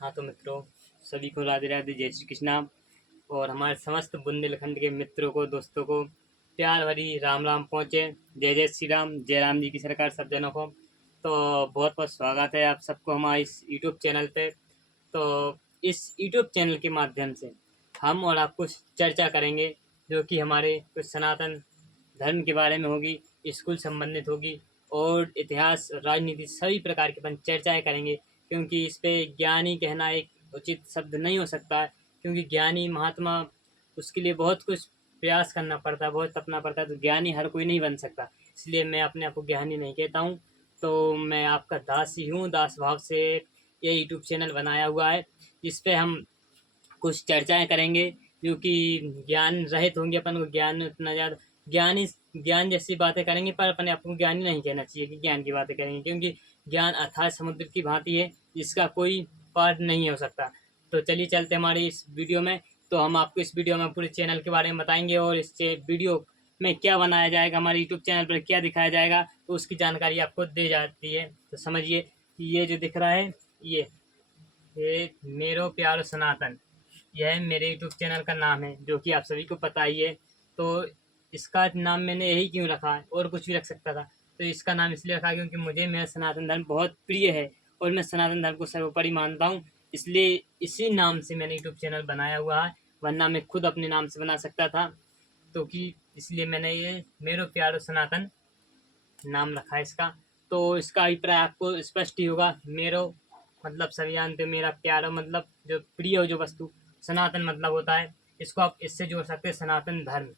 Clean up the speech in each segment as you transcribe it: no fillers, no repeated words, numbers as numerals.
हाँ तो मित्रों, सभी को राधे राधे, जय श्री कृष्णा। और हमारे समस्त बुंदेलखंड के मित्रों को, दोस्तों को प्यार भरी राम राम पहुँचे। जय जय श्री राम, जय राम जी की सरकार सब जनों को। तो बहुत बहुत स्वागत है आप सबको हमारे इस यूट्यूब चैनल पे। तो इस यूट्यूब चैनल के माध्यम से हम और आप कुछ चर्चा करेंगे, जो कि हमारे कुछ सनातन धर्म के बारे में होगी, स्कूल संबंधित होगी, और इतिहास, राजनीति, सभी प्रकार की अपन चर्चाएं करेंगे। क्योंकि इस पे ज्ञानी कहना एक उचित शब्द नहीं हो सकता है, क्योंकि ज्ञानी महात्मा, उसके लिए बहुत कुछ प्रयास करना पड़ता है, बहुत तपना पड़ता है। तो ज्ञानी हर कोई नहीं बन सकता, इसलिए मैं अपने आप को ज्ञानी नहीं कहता हूँ। तो मैं आपका दास ही हूँ, दास भाव से ये यूट्यूब चैनल बनाया हुआ है, जिस पे हम कुछ चर्चाएं करेंगे जो कि ज्ञान रहित होंगे। अपन को ज्ञान उतना ज़्यादा ज्ञानी ज्ञान जैसी बातें करेंगे, पर अपने आप को ज्ञानी नहीं कहना चाहिए कि ज्ञान की बातें करेंगे, क्योंकि ज्ञान अथाह समुद्र की भांति है, जिसका कोई पार नहीं हो सकता। तो चलिए चलते हमारी इस वीडियो में। तो हम आपको इस वीडियो में पूरे चैनल के बारे में बताएंगे, और इस वीडियो में क्या बनाया जाएगा, हमारे यूट्यूब चैनल पर क्या दिखाया जाएगा, तो उसकी जानकारी आपको दी जाती है। तो समझिए कि ये जो दिख रहा है, ये मेरो प्यारो सनातन, यह मेरे यूट्यूब चैनल का नाम है, जो कि आप सभी को पता ही है। तो इसका नाम मैंने यही क्यों रखा है, और कुछ भी रख सकता था। तो इसका नाम इसलिए रखा क्योंकि मुझे मेरा सनातन धर्म बहुत प्रिय है, और मैं सनातन धर्म को सर्वोपरि मानता हूँ। इसलिए इसी नाम से मैंने यूट्यूब चैनल बनाया हुआ है, वरना मैं खुद अपने नाम से बना सकता था। तो कि इसलिए मैंने ये मेरो प्यारो सनातन नाम रखा है इसका। तो इसका अभिप्राय आपको स्पष्ट ही होगा। मेरो मतलब सभी जानते हो, मेरा प्यारा मतलब जो प्रिय हो जो वस्तु, सनातन मतलब होता है, इसको आप इससे जोड़ सकते हैं सनातन धर्म।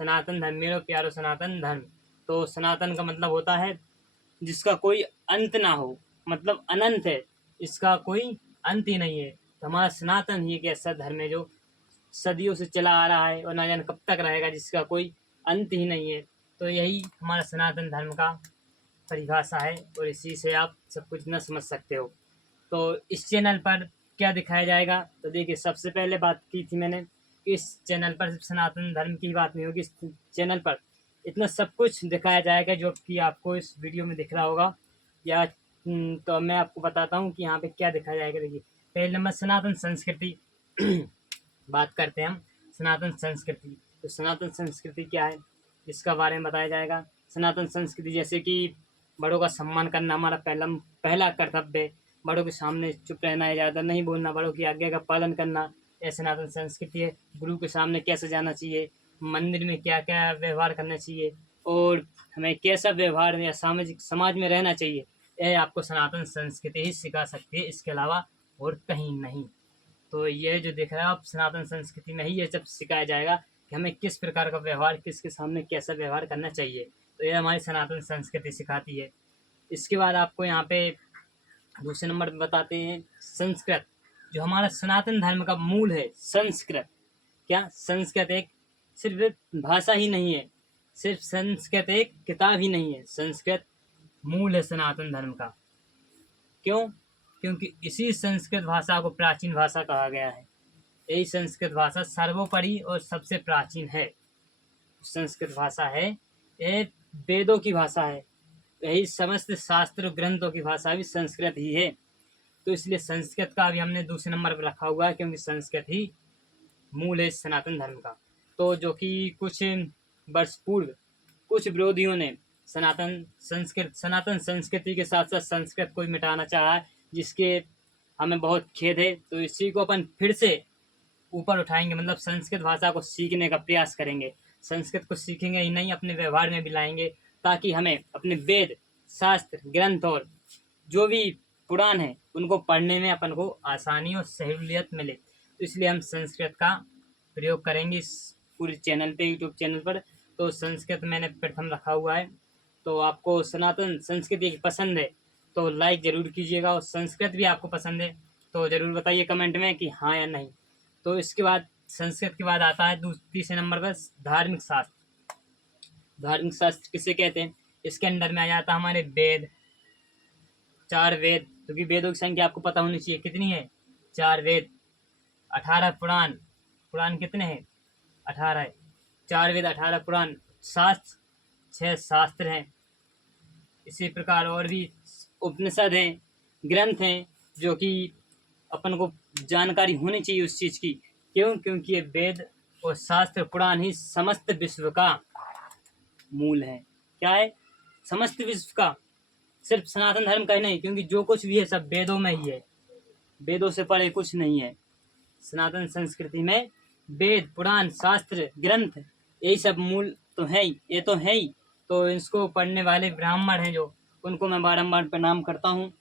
सनातन धर्म, मेरो प्यारो सनातन धर्म। तो सनातन का मतलब होता है जिसका कोई अंत ना हो, मतलब अनंत है, इसका कोई अंत ही नहीं है। तो हमारा सनातन ही एक ऐसा धर्म है जो सदियों से चला आ रहा है, और ना जाने कब तक रहेगा, जिसका कोई अंत ही नहीं है। तो यही हमारा सनातन धर्म का परिभाषा है, और इसी से आप सब कुछ न समझ सकते हो। तो इस चैनल पर क्या दिखाया जाएगा, तो देखिए, सबसे पहले बात की थी मैंने कि इस चैनल पर सिर्फ सनातन धर्म की बात नहीं होगी। इस चैनल पर इतना सब कुछ दिखाया जाएगा जो कि आपको इस वीडियो में दिख रहा होगा। या तो मैं आपको बताता हूँ कि यहाँ पे क्या दिखाया जाएगा। देखिए, पहले नंबर सनातन संस्कृति बात करते हैं हम। सनातन संस्कृति, तो सनातन संस्कृति क्या है, इसका बारे में बताया जाएगा। सनातन संस्कृति जैसे कि बड़ों का सम्मान करना हमारा पहला कर्तव्य है। बड़ों के सामने चुप रहना है, ज़्यादा नहीं बोलना, बड़ों की आज्ञा का पालन करना, यह सनातन संस्कृति है। गुरु के सामने कैसे जाना चाहिए, मंदिर में क्या क्या व्यवहार करना चाहिए, और हमें कैसा व्यवहार या सामाजिक समाज में रहना चाहिए, यह आपको सनातन संस्कृति ही सिखा सकती है, इसके अलावा और कहीं नहीं। तो ये जो देख रहे हैं आप, सनातन संस्कृति में ही ये सब सिखाया जाएगा कि हमें किस प्रकार का व्यवहार, किसके सामने कैसा व्यवहार करना चाहिए। तो ये हमारी सनातन संस्कृति सिखाती है। इसके बाद आपको यहाँ पे दूसरे नंबर पे बताते हैं संस्कृत, जो हमारा सनातन धर्म का मूल है। संस्कृत क्या, संस्कृत एक सिर्फ भाषा ही नहीं है, सिर्फ संस्कृत एक किताब ही नहीं है, संस्कृत मूल है सनातन धर्म का। क्यों? क्योंकि इसी संस्कृत भाषा को प्राचीन भाषा कहा गया है। यही संस्कृत भाषा सर्वोपरि और सबसे प्राचीन है। संस्कृत भाषा है, ये वेदों की भाषा है, यही समस्त शास्त्र ग्रंथों की भाषा भी संस्कृत ही है। तो इसलिए संस्कृत का भी हमने दूसरे नंबर पर रखा हुआ है, क्योंकि संस्कृत ही मूल है सनातन धर्म का। तो जो कि कुछ वर्ष पूर्व कुछ विरोधियों ने सनातन संस्कृति के साथ साथ संस्कृत को भी मिटाना चाहा है, जिसके हमें बहुत खेद है। तो इसी को अपन फिर से ऊपर उठाएंगे, मतलब संस्कृत भाषा को सीखने का प्रयास करेंगे। संस्कृत को सीखेंगे ही नहीं, अपने व्यवहार में भी लाएंगे, ताकि हमें अपने वेद, शास्त्र, ग्रंथ और जो भी पुराण है उनको पढ़ने में अपन को आसानी और सहूलियत मिले। तो इसलिए हम संस्कृत का प्रयोग करेंगे इस पूरे चैनल पे, यूट्यूब चैनल पर। तो संस्कृत मैंने प्रथम रखा हुआ है। तो आपको सनातन संस्कृति पसंद है तो लाइक ज़रूर कीजिएगा, और संस्कृत भी आपको पसंद है तो ज़रूर बताइए कमेंट में कि हाँ या नहीं। तो इसके बाद संस्कृत के बाद आता है तीसरे नंबर पर धार्मिक शास्त्र। धार्मिक शास्त्र किसे कहते हैं? इसके अंडर में आ जाता है हमारे वेद, 4 वेद, क्योंकि वेदों की संख्या आपको पता होनी चाहिए कितनी है। 4 वेद, 18 पुराण। पुराण कितने हैं? 18 है। 4 वेद, 18 पुराण, शास्त्र 6 शास्त्र हैं। इसी प्रकार और भी उपनिषद हैं, ग्रंथ हैं, जो कि अपन को जानकारी होनी चाहिए उस चीज़ की। क्यों? क्योंकि ये वेद और शास्त्र पुराण ही समस्त विश्व का मूल है। क्या है? समस्त विश्व का, सिर्फ सनातन धर्म का ही नहीं, क्योंकि जो कुछ भी है सब वेदों में ही है। वेदों से परे कुछ नहीं है। सनातन संस्कृति में वेद, पुराण, शास्त्र, ग्रंथ, यही सब मूल तो है ही, ये तो है ही। तो इसको पढ़ने वाले ब्राह्मण हैं जो, उनको मैं बारंबार प्रणाम करता हूँ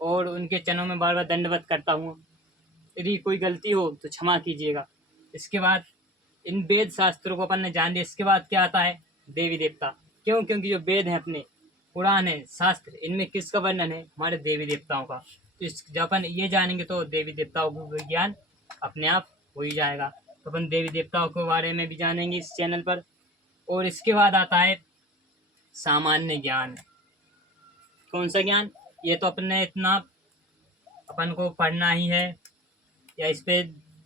और उनके चरणों में बार बार दंडवत करता हूँ। यदि कोई गलती हो तो क्षमा कीजिएगा। इसके बाद इन वेद शास्त्रों को अपन ने जान लिया, इसके बाद क्या आता है? देवी देवता। क्यों? क्योंकि जो वेद हैं अपने, पुराण है, शास्त्र, इनमें किसका वर्णन है? हमारे देवी देवताओं का। तो जब अपन ये जानेंगे तो देवी देवताओं का ज्ञान अपने आप हो ही जाएगा। तो अपन देवी देवताओं के बारे में भी जानेंगे इस चैनल पर। और इसके बाद आता है सामान्य ज्ञान। कौन सा ज्ञान? ये तो अपने इतना अपन को पढ़ना ही है या इस पे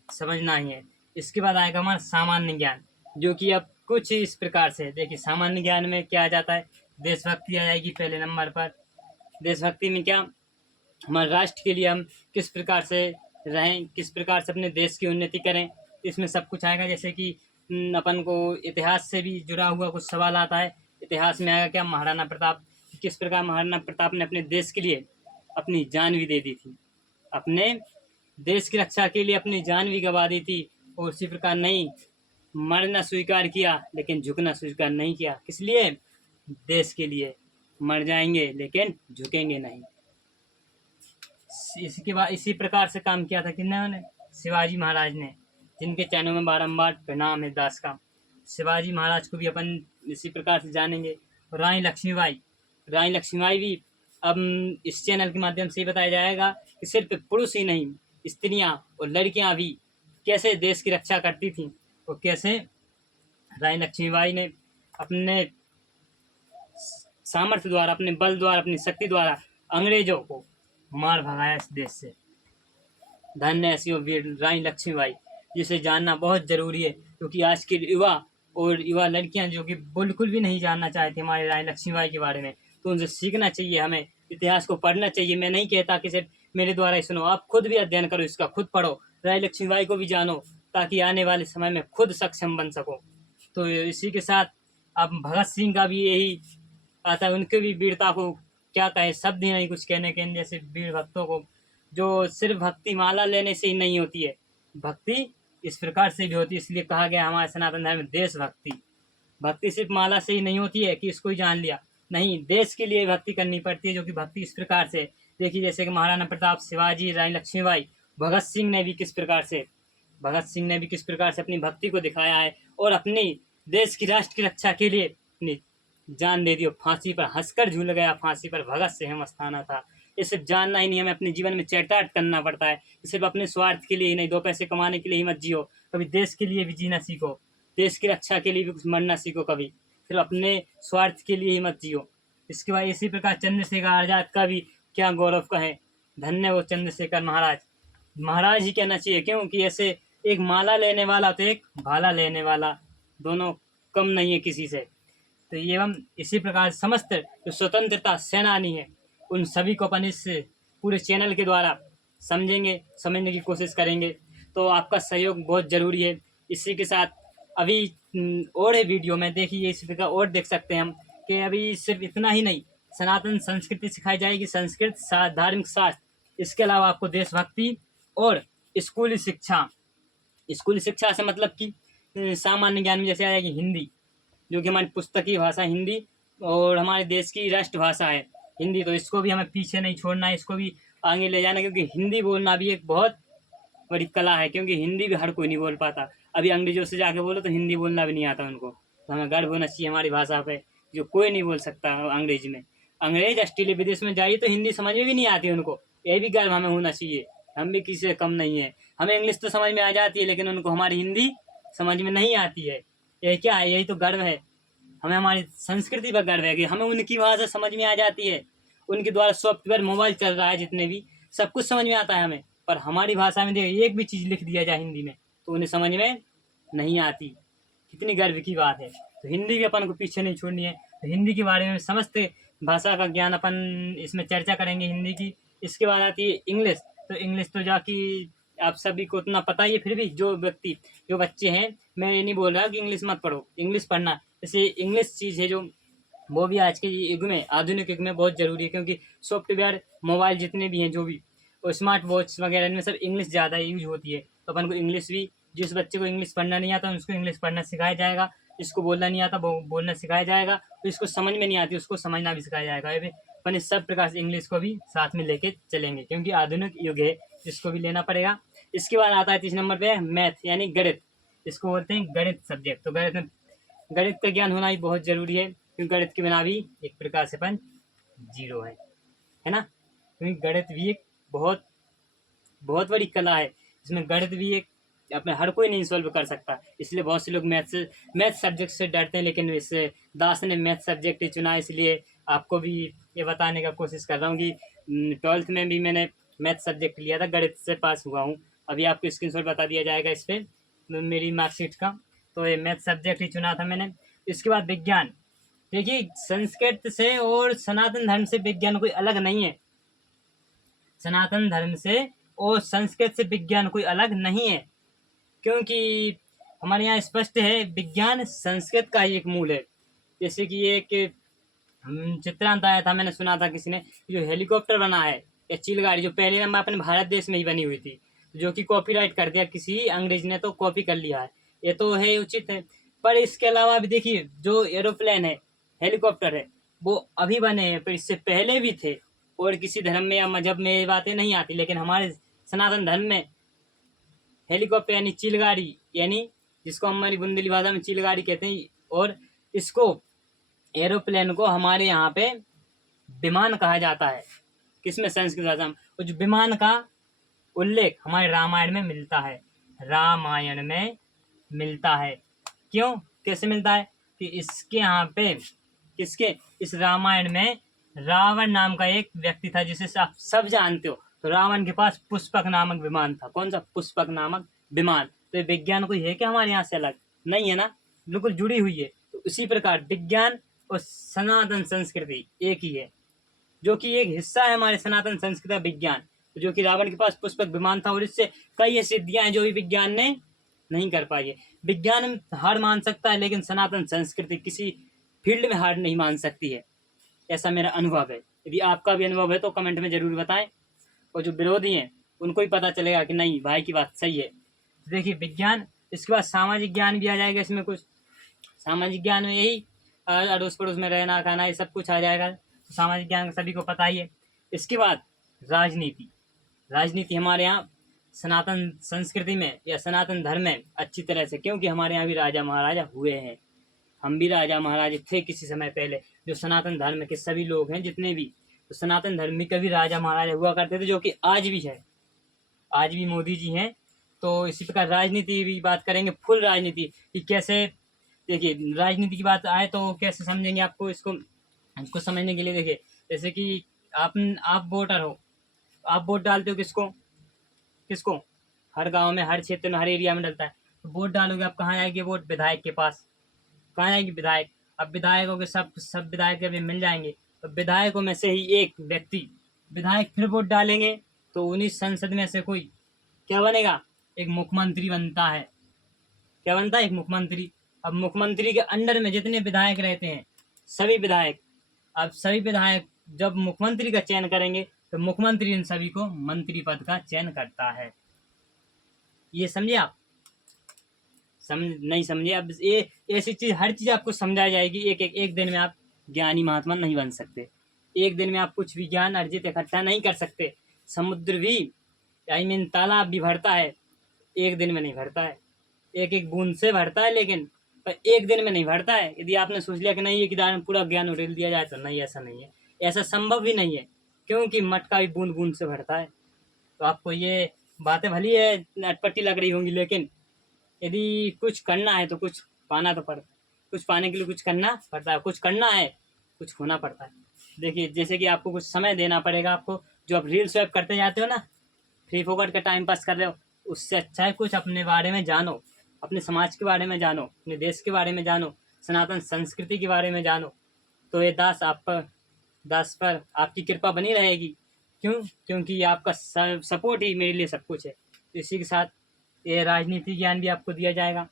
समझना ही है। इसके बाद आएगा हमारा सामान्य ज्ञान, जो कि अब कुछ इस प्रकार से देखिए। सामान्य ज्ञान में क्या आ जाता है? देशभक्ति आ जाएगी पहले नंबर पर। देशभक्ति में क्या? हमारे राष्ट्र के लिए हम किस प्रकार से रहें, किस प्रकार से अपने देश की उन्नति करें, इसमें सब कुछ आएगा। जैसे कि अपन को इतिहास से भी जुड़ा हुआ कुछ सवाल आता है। इतिहास में आएगा क्या? महाराणा प्रताप, किस प्रकार महाराणा प्रताप ने अपने देश के लिए अपनी जान भी दे दी थी, अपने देश की रक्षा के लिए अपनी जान भी गंवा दी थी। और उसी प्रकार नहीं, मरना स्वीकार किया लेकिन झुकना स्वीकार नहीं किया। किस लिए? देश के लिए। मर जाएंगे लेकिन झुकेंगे नहीं। इसके बाद इसी प्रकार से काम किया था किन्होंने? शिवाजी महाराज ने, जिनके चरणों में बारंबार प्रणाम है दास का। शिवाजी महाराज को भी अपन इसी प्रकार से जानेंगे। रानी लक्ष्मीबाई, रानी लक्ष्मीबाई भी अब इस चैनल के माध्यम से बताया जाएगा कि सिर्फ पुरुष ही नहीं, स्त्रियां और लड़कियां भी कैसे देश की रक्षा करती थीं और कैसे रानी लक्ष्मीबाई ने अपने सामर्थ्य द्वारा, अपने बल द्वारा, अपनी शक्ति द्वारा अंग्रेजों को मार भगाया इस देश से। धन्य ऐसी वीर रानी लक्ष्मीबाई, जिसे जानना बहुत जरूरी है। क्योंकि आज के युवा और युवा लड़कियां जो कि बिल्कुल भी नहीं जानना चाहती हमारी रानी लक्ष्मीबाई के बारे में, तो उनसे सीखना चाहिए। हमें इतिहास को पढ़ना चाहिए। मैं नहीं कहता कि सिर्फ मेरे द्वारा ही सुनो, आप खुद भी अध्ययन करो, इसका खुद पढ़ो, रानी लक्ष्मीबाई को भी जानो, ताकि आने वाले समय में खुद सक्षम बन सको। तो इसी के साथ अब भगत सिंह का भी यही आता है। उनके भी वीरता को क्या कहे, शब्द ही नहीं कुछ कहने के। जैसे वीर भक्तों को, जो सिर्फ भक्ति माला लेने से ही नहीं होती है, भक्ति इस प्रकार से भी होती है। इसलिए कहा गया हमारे सनातन धर्म में देशभक्ति। भक्ति सिर्फ माला से ही नहीं होती है कि इसको ही जान लिया, नहीं, देश के लिए भक्ति करनी पड़ती है। जो कि भक्ति इस प्रकार से देखिए, जैसे कि महाराणा प्रताप, शिवाजी, रानी लक्ष्मीबाई, भगत सिंह ने भी किस प्रकार से, भगत सिंह ने भी किस प्रकार से अपनी भक्ति को दिखाया है और अपनी देश की, राष्ट्र की रक्षा के लिए अपनी जान दे दी। फांसी पर हंसकर झूल गया, फांसी पर भगत सिंह मस्ताना था। ये सिर्फ जानना ही नहीं, हमें अपने जीवन में चरितार्थ करना पड़ता है। सिर्फ अपने स्वार्थ के लिए ही नहीं, दो पैसे कमाने के लिए ही मत जियो, कभी देश के लिए भी जीना सीखो, देश की रक्षा के लिए भी कुछ मरना सीखो। कभी सिर्फ अपने स्वार्थ के लिए ही मत जियो। इसके बाद इसी प्रकार चंद्रशेखर आजाद का भी क्या गौरव का है। धन्य वो चंद्रशेखर महाराज, महाराज ही कहना चाहिए। क्योंकि ऐसे एक माला लेने वाला तो एक भाला लेने वाला, दोनों कम नहीं है किसी से। तो एवं इसी प्रकार समस्त जो स्वतंत्रता सेनानी है, उन सभी को अपन इस पूरे चैनल के द्वारा समझेंगे, समझने की कोशिश करेंगे। तो आपका सहयोग बहुत ज़रूरी है। इसी के साथ अभी और है वीडियो में, देखिए इस प्रकार और देख सकते हैं हम कि अभी सिर्फ इतना ही नहीं, सनातन संस्कृति सिखाई जाएगी, संस्कृत, धार्मिक शास्त्र, इसके अलावा आपको देशभक्ति और स्कूली शिक्षा। स्कूली शिक्षा से मतलब कि सामान्य ज्ञान में जैसे आ जाएगी हिंदी, जो कि हमारी पुस्तकीय भाषा हिंदी और हमारे देश की राष्ट्रभाषा है हिंदी। तो इसको भी हमें पीछे नहीं छोड़ना है, इसको भी आगे ले जाना, क्योंकि हिंदी बोलना भी एक बहुत बड़ी कला है। क्योंकि हिंदी भी हर कोई नहीं बोल पाता। अभी अंग्रेजों से जाके बोलो तो हिंदी बोलना भी नहीं आता उनको। तो हमें गर्व होना चाहिए हमारी भाषा पे, जो कोई नहीं बोल सकता अंग्रेजी में। अंग्रेज ऑस्ट्रेलिया विदेश में जाइए तो हिंदी समझ में भी नहीं आती उनको, यह भी गर्व हमें होना चाहिए। हम भी किसी से कम नहीं है। हमें इंग्लिश तो समझ में आ जाती है, लेकिन उनको हमारी हिंदी समझ में नहीं आती है। यह क्या है? यही तो गर्व है। हमें हमारी संस्कृति पर गर्व है कि हमें उनकी भाषा समझ में आ जाती है। उनके द्वारा सॉफ्टवेयर, मोबाइल चल रहा है, जितने भी सब कुछ समझ में आता है हमें। पर हमारी भाषा में देखिए, एक भी चीज़ लिख दिया जाए हिंदी में तो उन्हें समझ में नहीं आती। कितनी गर्व की बात है। तो हिंदी भी अपन को पीछे नहीं छोड़नी है। तो हिंदी के बारे में समस्त भाषा का ज्ञान अपन इसमें चर्चा करेंगे हिंदी की। इसके बाद आती है इंग्लिश। तो इंग्लिश तो जाकि आप सभी को उतना पता ही है, फिर भी जो बच्चे हैं, मैं ये नहीं बोल रहा कि इंग्लिश मत पढ़ो, इंग्लिश पढ़ना, जैसे इंग्लिश चीज़ है जो वो भी आज के युग में, आधुनिक युग में बहुत ज़रूरी है, क्योंकि सॉफ्टवेयर मोबाइल जितने भी हैं जो भी, और स्मार्ट वॉच वगैरह इनमें सब इंग्लिश ज़्यादा यूज होती है। तो अपन को इंग्लिश भी, जिस बच्चे को इंग्लिश पढ़ना नहीं आता उसको इंग्लिश पढ़ना सिखाया जाएगा, जिसको बोलना नहीं आता वो बोलना सिखाया जाएगा, तो इसको समझ में नहीं आती उसको समझना भी सिखाया जाएगा। ये भी अपन इस सब प्रकार से इंग्लिश को भी साथ में लेके चलेंगे, क्योंकि आधुनिक युग है, इसको भी लेना पड़ेगा। इसके बाद आता है 3 नंबर पे मैथ यानी गणित, इसको बोलते हैं गणित सब्जेक्ट। तो गणित का ज्ञान होना भी बहुत ज़रूरी है, क्योंकि गणित के बिना भी एक प्रकार से अपन जीरो है ना। क्योंकि गणित भी एक बहुत बहुत बड़ी कला है, इसमें गणित भी एक अपने हर कोई नहीं सॉल्व कर सकता, इसलिए बहुत से लोग मैथ सब्जेक्ट से डरते हैं, लेकिन इससे दास ने मैथ सब्जेक्ट ही चुना, इसलिए आपको भी ये बताने का कोशिश कर रहा हूँ कि 12th में भी मैंने मैथ सब्जेक्ट लिया था, गणित से पास हुआ हूँ। अभी आपको स्क्रीनशॉट बता दिया जाएगा इस पर मेरी मार्कशीट का। तो ये मैथ सब्जेक्ट ही चुना था मैंने। इसके बाद विज्ञान, देखिए संस्कृत से और सनातन धर्म से विज्ञान कोई अलग नहीं है, सनातन धर्म से और संस्कृत से विज्ञान कोई अलग नहीं है, क्योंकि हमारे यहाँ स्पष्ट है विज्ञान संस्कृत का ही एक मूल है। जैसे कि एक चित्रांत आया था, मैंने सुना था किसी ने, जो हेलीकॉप्टर बना है या चिलगाड़ी, जो पहले नंबर अपने भारत देश में ही बनी हुई थी, जो कि कॉपीराइट कर दिया किसी अंग्रेज ने, तो कॉपी कर लिया है, ये तो है उचित है। पर इसके अलावा भी देखिए जो एरोप्लेन है, हेलीकॉप्टर है, वो अभी बने हैं, पर इससे पहले भी थे। और किसी धर्म में या मजहब में ये बातें नहीं आती, लेकिन हमारे सनातन धर्म में हेलीकॉप्टर यानी चिलगाड़ी, यानी जिसको हमारी बुंदेली भाषा में चिलगाड़ी कहते हैं, और इसको एरोप्लेन को हमारे यहाँ पे विमान कहा जाता है। किसमें? संस्कृत भाषा में। और जो विमान का उल्लेख हमारे रामायण में मिलता है, रामायण में मिलता है। क्यों, कैसे मिलता है? कि इसके यहाँ पे किसके, इस रामायण में रावण नाम का एक व्यक्ति था, जिसे आप सब जानते हो। तो रावण के पास पुष्पक नामक विमान था। कौन सा? पुष्पक नामक विमान। तो ये विज्ञान कोई है क्या हमारे यहाँ से अलग? नहीं है ना, बिल्कुल जुड़ी हुई है। तो इसी प्रकार विज्ञान और सनातन संस्कृति एक ही है, जो कि एक हिस्सा है हमारे सनातन संस्कृति का विज्ञान। जो कि रावण के पास पुष्पक विमान था, और इससे कई सिद्धियां हैं जो भी विज्ञान ने नहीं कर पाई है। विज्ञान हार मान सकता है, लेकिन सनातन संस्कृति किसी फील्ड में हार नहीं मान सकती है, ऐसा मेरा अनुभव है। यदि आपका भी अनुभव है तो कमेंट में जरूर बताएं, और जो विरोधी हैं उनको भी पता चलेगा कि नहीं, भाई की बात सही है। देखिए विज्ञान, इसके बाद सामाजिक ज्ञान भी आ जाएगा इसमें कुछ। सामाजिक ज्ञान में यही अड़ोस पड़ोस में रहना खाना, ये सब कुछ आ जाएगा। तो सामाजिक ज्ञान सभी को पता ही है। इसके बाद राजनीति। राजनीति हमारे यहाँ सनातन संस्कृति में या सनातन धर्म में अच्छी तरह से, क्योंकि हमारे यहाँ भी राजा महाराजा हुए हैं, हम भी राजा महाराजा थे किसी समय पहले। जो सनातन धर्म के सभी लोग हैं जितने भी, तो सनातन धर्म में कभी राजा महाराजा हुआ करते थे, जो कि आज भी है, आज भी मोदी जी हैं। तो इसी प्रकार राजनीति भी बात करेंगे, फुल राजनीति कि कैसे। देखिए राजनीति की बात आए तो कैसे समझेंगे आपको इसको समझने के लिए। देखिए जैसे कि आप वोटर हो, आप वोट डालते हो किसको? किसको? हर गांव में, हर क्षेत्र में, हर एरिया में डलता है। तो वोट डालोगे, आप कहाँ जाएंगे? वोट विधायक के पास। कहाँ जाएंगे? विधायक। अब विधायकों के सब विधायक अभी मिल जाएंगे, तो विधायकों में से ही एक व्यक्ति, विधायक फिर वोट डालेंगे, तो उन्हीं संसद में से कोई क्या बनेगा? एक मुख्यमंत्री बनता है। क्या बनता है? एक मुख्यमंत्री। अब मुख्यमंत्री के अंडर में जितने विधायक रहते हैं, सभी विधायक, अब सभी विधायक जब मुख्यमंत्री का चयन करेंगे, तो मुख्यमंत्री इन सभी को मंत्री पद का चयन करता है। ये समझे आप? नहीं समझे? अब ये ऐसी चीज, हर चीज आपको समझाई जाएगी। एक दिन में आप ज्ञानी महात्मा नहीं बन सकते। एक दिन में आप कुछ भी ज्ञान अर्जित इकट्ठा नहीं कर सकते। समुद्र भी, आई मीन तालाब भी भरता है, एक दिन में नहीं भरता है, एक एक बूंद से भरता है, लेकिन पर एक दिन में नहीं भरता है। यदि आपने सोच लिया कि नहीं एक दान पूरा ज्ञान उड़ेल दिया जाए, तो नहीं, ऐसा नहीं है, ऐसा संभव भी नहीं है, क्योंकि मटका भी बूंद बूंद से भरता है। तो आपको ये बातें भली है अटपटी लग रही होंगी, लेकिन यदि कुछ करना है तो कुछ पाना तो पड़ता है, कुछ पाने के लिए कुछ करना पड़ता है, कुछ करना है कुछ होना पड़ता है। देखिए जैसे कि आपको कुछ समय देना पड़ेगा। आपको जो आप रील स्वैप करते जाते हो ना, फ्री फोकट का टाइम पास कर रहे हो, उससे अच्छा है कुछ अपने बारे में जानो, अपने समाज के बारे में जानो, अपने देश के बारे में जानो, सनातन संस्कृति के बारे में जानो। तो ये दास पर आपकी कृपा बनी रहेगी। क्यों? क्योंकि ये आपका सपोर्ट ही मेरे लिए सब कुछ है। तो इसी के साथ ये राजनीति ज्ञान भी आपको दिया जाएगा।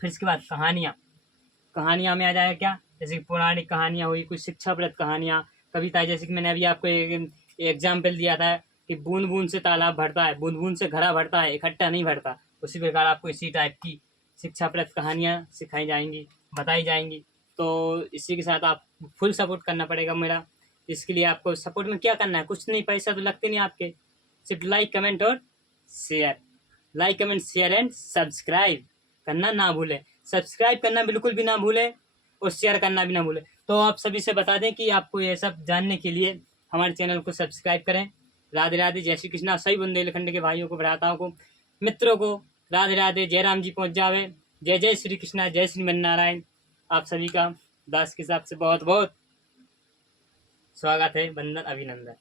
फिर इसके बाद कहानियाँ में आ जाएगा क्या, जैसे कि पौराणिक कहानियाँ हुई, कुछ शिक्षाप्रद कहानियाँ, कविताएं, जैसे कि मैंने अभी आपको एक एग्जाम्पल दिया था कि बूंद बूंद से तालाब भरता है, बूंद बूंद से घड़ा भरता है, इकट्ठा नहीं भरता। उसी प्रकार आपको इसी टाइप की शिक्षाप्रद कहानियाँ सिखाई जाएंगी, बताई जाएंगी। तो इसी के साथ आप फुल सपोर्ट करना पड़ेगा मेरा। इसके लिए आपको सपोर्ट में क्या करना है, कुछ नहीं, पैसा तो लगते नहीं आपके, सिर्फ लाइक कमेंट और share. Like comment share and subscribe करना ना भूलें। सब्सक्राइब करना बिल्कुल भी ना भूलें और शेयर करना भी ना भूलें। तो आप सभी से बता दें कि आपको ये सब जानने के लिए हमारे चैनल को सब्सक्राइब करें। राधे राधे, जय श्री कृष्णा। सभी बुंदेलखंड के भाइयों को, भ्राताओं को, मित्रों को राधे राधे, जय राम जी पहुँच जावे। जय जय श्री कृष्णा, जय श्रीमन नारायण। आप सभी का दास के हिसाब से बहुत बहुत स्वागत है, वंदन, अभिनंदन।